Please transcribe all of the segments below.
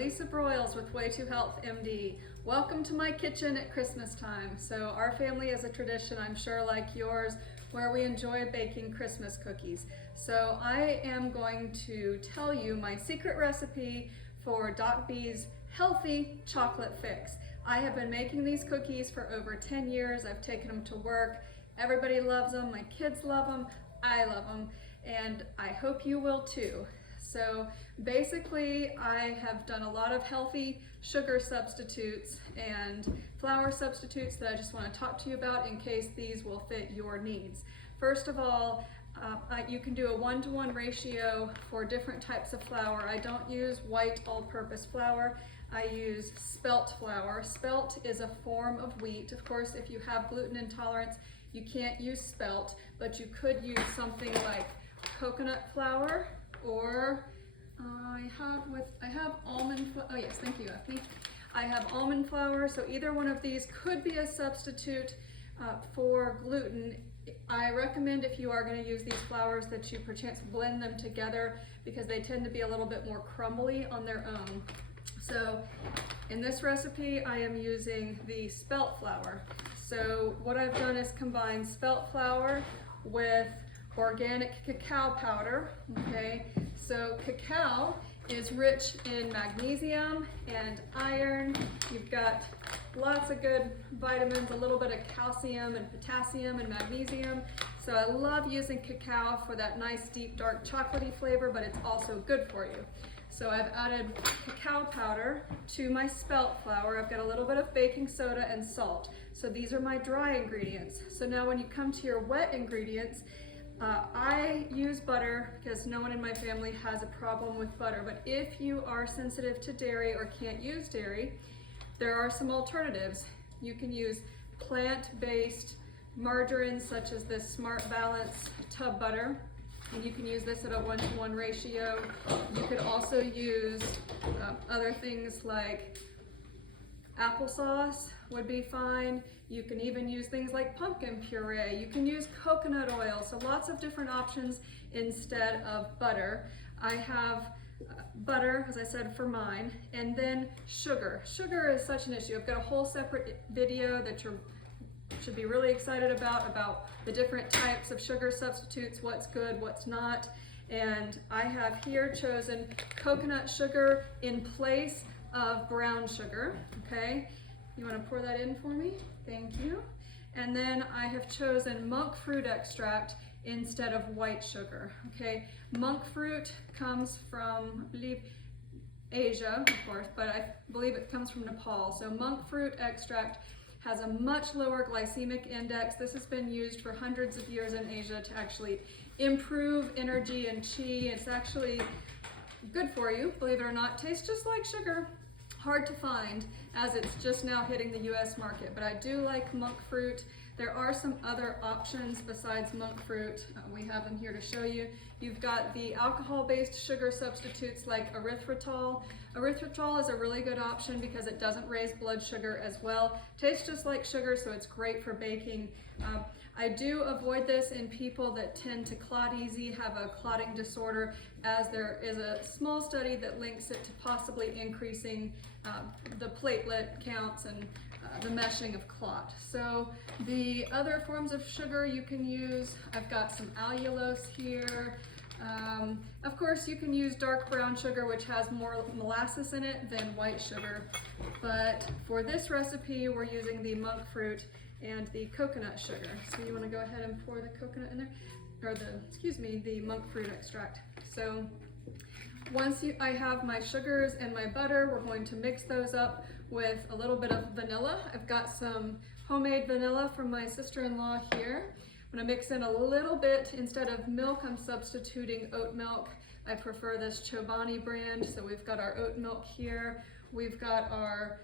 Lisa Broyles with Way to Health MD. Welcome to my kitchen at Christmas time. So our family has a tradition, I'm sure like yours, where we enjoy baking Christmas cookies. So I am going to tell you my secret recipe for Doc B's healthy chocolate fix. I have been making these cookies for over 10 years. I've taken them to work. Everybody loves them. My kids love them. I love them. And I hope you will too. So basically, I have done a lot of healthy sugar substitutes and flour substitutes that I just want to talk to you about in case these will fit your needs. First of all, you can do a 1-to-1 ratio for different types of flour. I don't use white all-purpose flour. I use spelt flour. Spelt is a form of wheat. Of course, if you have gluten intolerance, you can't use spelt, but you could use something like coconut flour, or I have almond flour. Oh yes, thank you, Ethne. I have almond flour, so either one of these could be a substitute for gluten. I recommend, if you are going to use these flours, that you perchance blend them together because they tend to be a little bit more crumbly on their own. So in this recipe, I am using the spelt flour. So what I've done is combine spelt flour with organic cacao powder, okay? So cacao is rich in magnesium and iron. You've got lots of good vitamins, a little bit of calcium and potassium and magnesium. So I love using cacao for that nice deep dark chocolatey flavor, but it's also good for you. So I've added cacao powder to my spelt flour. I've got a little bit of baking soda and salt. So these are my dry ingredients. So now when you come to your wet ingredients, I use butter because no one in my family has a problem with butter, but if you are sensitive to dairy or can't use dairy, there are some alternatives. You can use plant-based margarines such as this Smart Balance tub butter, and you can use this at a 1-to-1 ratio. You could also use other things like applesauce would be fine. You can even use things like pumpkin puree. You can use coconut oil. So lots of different options instead of butter. I have butter, as I said, for mine, and then sugar. Sugar is such an issue. I've got a whole separate video that you should be really excited about the different types of sugar substitutes, what's good, what's not. And I have here chosen coconut sugar in place of brown sugar, okay? You want to pour that in for me? Thank you. And then I have chosen monk fruit extract instead of white sugar, okay? Monk fruit comes from, I believe, Asia, of course, but I believe it comes from Nepal. So monk fruit extract has a much lower glycemic index. This has been used for hundreds of years in Asia to actually improve energy and qi. It's actually good for you, believe it or not. Tastes just like sugar. Hard to find as it's just now hitting the US market, but I do like monk fruit. There are some other options besides monk fruit. We have them here to show you. You've got the alcohol-based sugar substitutes like erythritol. Erythritol is a really good option because it doesn't raise blood sugar as well. Tastes just like sugar, so it's great for baking. I do avoid this in people that tend to clot easy, have a clotting disorder, as there is a small study that links it to possibly increasing the platelet counts and the meshing of clot. So the other forms of sugar you can use, I've got some allulose here. Of course, you can use dark brown sugar, which has more molasses in it than white sugar. But for this recipe, we're using the monk fruit and the coconut sugar. So you want to go ahead and pour the coconut in there, or the monk fruit extract. So once I have my sugars and my butter, we're going to mix those up with a little bit of vanilla. I've got some homemade vanilla from my sister-in-law here. I'm gonna mix in a little bit. Instead of milk, I'm substituting oat milk. I prefer this Chobani brand. So we've got our oat milk here. We've got our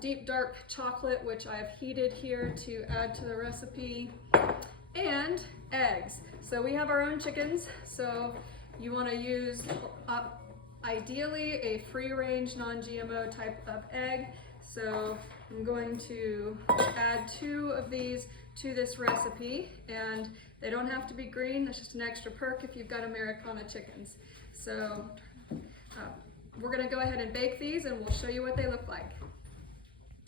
deep dark chocolate, which I've heated here to add to the recipe, and eggs. So we have our own chickens, so you want to use ideally a free-range non-GMO type of egg. So I'm going to add 2 of these to this recipe, and they don't have to be green. That's just an extra perk if you've got Americana chickens. So we're gonna go ahead and bake these and we'll show you what they look like.